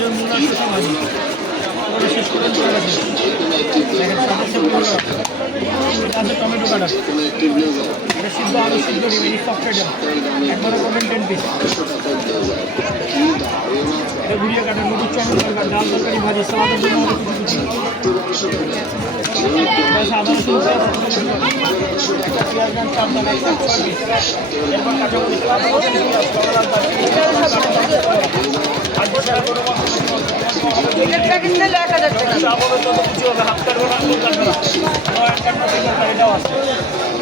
গাজর মূলা শসা ভাজি শেষ করে চলে গেছে। দেখেন সাথে টমেটো কাটা, এটা সিদ্ধ আলু সিদ্ধ ভেরি সফট আইটেম, একবারে করবেন 10 পিস। এটা গুড়িয়ে কাটা, নদীর চমন তরকারি, ডাল তরকারি ভাজি, সালাদের জন্য সাদা রসুন একটা পেঁয়াজ দাম 4 টাকা 6 পিস। এরপর কাঁচামরিচ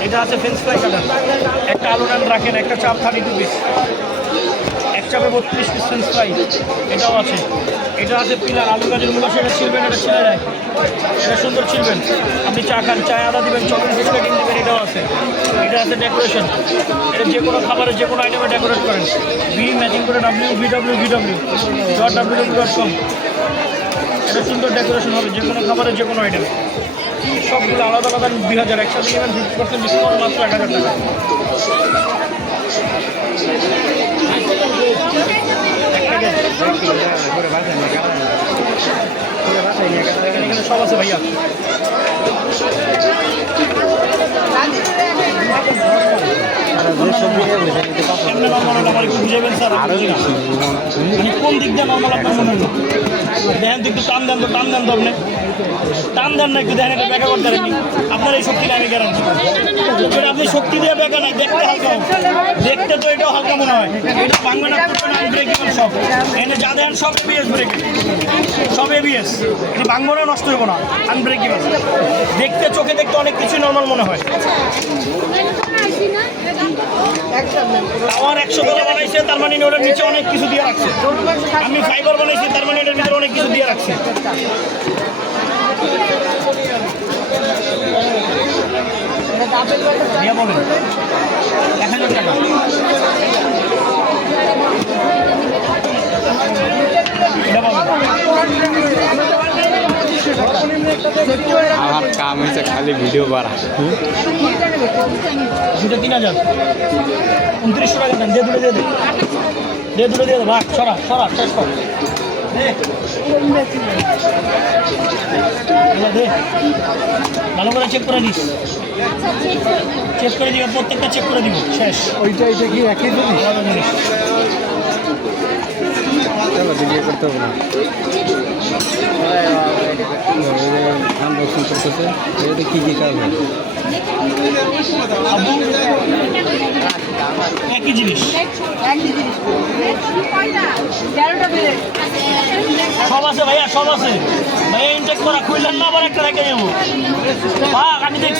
এটা আছে ফ্রেঞ্চ ফ্রাই কাটা, একটা আলু নান রাখেন, একটা চাপ 32 পিস, এক চাপে 32 পিস ফ্রেঞ্চ ফ্রাই এটাও আছে। এটা আছে পিলার আলু গাজর মূলা, সেটা ছিলবেন, এটা ছিলা যায়, এটা সুন্দর ছিলবেন। আপনি চা খান, চায় আদা দিবেন, চকলেট বিস্কুটিং দিবেন, এটাও আছে। এটা আছে ডেকোরেশন, এটা যে কোনো খাবারের যে কোনো আইটেমে ডেকোরেট করেন, বি ম্যাচিং করে www.com। এটা সুন্দর ডেকোরেশন হবে যে কোনো খাবারের যে কোনো আইটেম। সবগুলো আলাদা আলাদা 2000, একসাথে নেবেন 50% ডিসকাউন্ট, মাত্র 1000 টাকা। এখানে সব আছে ভাইয়া। কেমনে নর্মাল আমার একটু বুঝাবেন স্যার, মানে কোন দিক দিয়ে নর্মাল আপনার মনে হলো? দেখেন তো একটু টান দেন, তো টান দেন তো আপনি টান দেন না একটু, দেখেন এটা ব্যাখ্যা করতে পারেননি আপনার এই শক্তি আমি গ্যারান্টি। আপনি শক্তি দিয়ে ব্যাখ্যা নাই, দেখতে হালকা, দেখতে তো এটাও হালকা মনে হয়, এটা ভাঙবে না, করবে না, আনব্রেকেবল সব। এখানে যা দেখেন সব এবিএস ব্রেক, সব এবিএস, এটা ভাঙবো না, নষ্ট হবো না, আনব্রেকেবল। দেখতে চোখে দেখতে অনেক কিছু নর্মাল মনে হয়। আমার 100 তলা বানাইছে, তার মানে ওটার নিচে অনেক কিছু দিয়ে রাখছে। আমি ফাইবার বানাইছি, তার মানে এটার ভিতরে অনেক কিছু দিয়ে রাখছে। দিয়া বলেন 1000 টাকা। এটা পাবেন। আমার কাম হয়েছে খালি ভিডিও করা। দুটো 3000, 2900 টাকা দেন, দিয়ে দুটো দিয়ে দে ভাগ, সরা শেষ কর দে, ভালো করে চেক করে দিস, চেক করে দিবে, প্রত্যেকটা চেক করে দিব, শেষ। ওইটা এটা কি একই জিনিস? চলো ভিডিও করতে হবে না, আনবক্সিং করতেছে। এটা কি কি কাজ হয়? একই জিনিস, সব আছে ভাইয়া, সব আছে ভাইয়া। ইনটেক করা খুললেন না, আবার একটা রেখে যাবো। আমি দেখছি